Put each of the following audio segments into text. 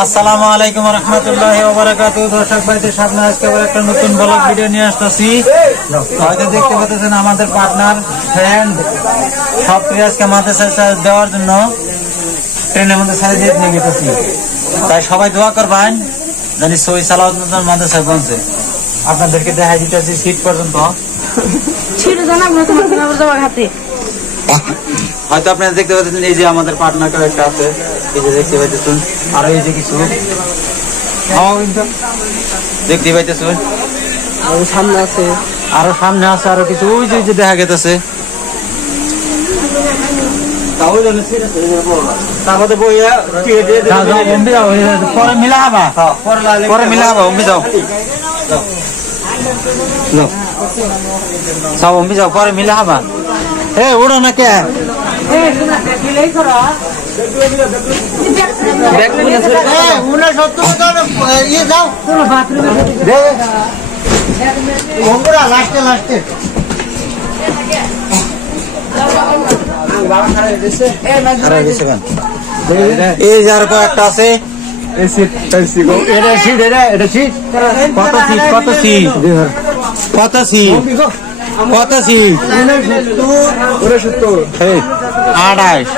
আসসালামু আলাইকুম ওয়া রাহমাতুল্লাহি ওয়া বারাকাতুহু। দর্শক ভাইদের সামনে আজকে আবার একটা নতুন ব্লগ ভিডিও নিয়ে আসতেছি। হয়তো দেখতে পাচ্ছেন আমাদের পার্টনার ফ্রেন্ড সবকে আজকে মাদ্রাসা দেওয়ার জন্য ট্রেনের মধ্যে সারি দিয়ে নিয়ে গেতেছি। তাই সবাই দোয়া করবেন জানি সহি সালামত মাদ্রাসায় পৌঁছে। আপনাদেরকে দেখাই দিতেছি সিট পর্যন্ত। হয়তো আপনারা দেখতে পাচ্ছেন এই যে আমাদের পার্টনার একটা আছে, এই যে দেখতে পাইতেছেন, আর এই যে কিছু দেখতে পাইতেছেন সামনে আছে, আরো সামনে আছে আরো কিছু, ওই যে দেখা গেছে। পরে মিলা হবা, পরে মিলা হবা, অম্বি যাও সব অম্বি যাও, পরে মিলা হবা। এ ওড়ো না কে এই যার কয়েকটা আছে। কত সিট কত সিট 28,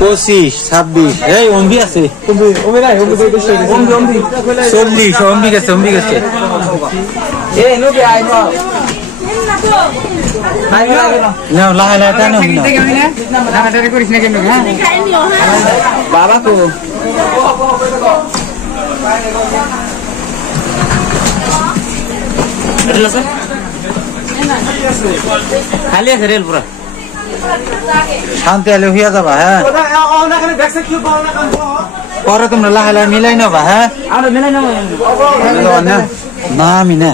25, 26, এই অম্বি আছে 40, অম্বি গেছে বাবা তো খালি আছে রেল পুরা শান্তি আলে হইয়া যাবা। হ্যাঁ পরে তোমরা লাহে লাহে মিলাই নেবা। হ্যাঁ না আমি না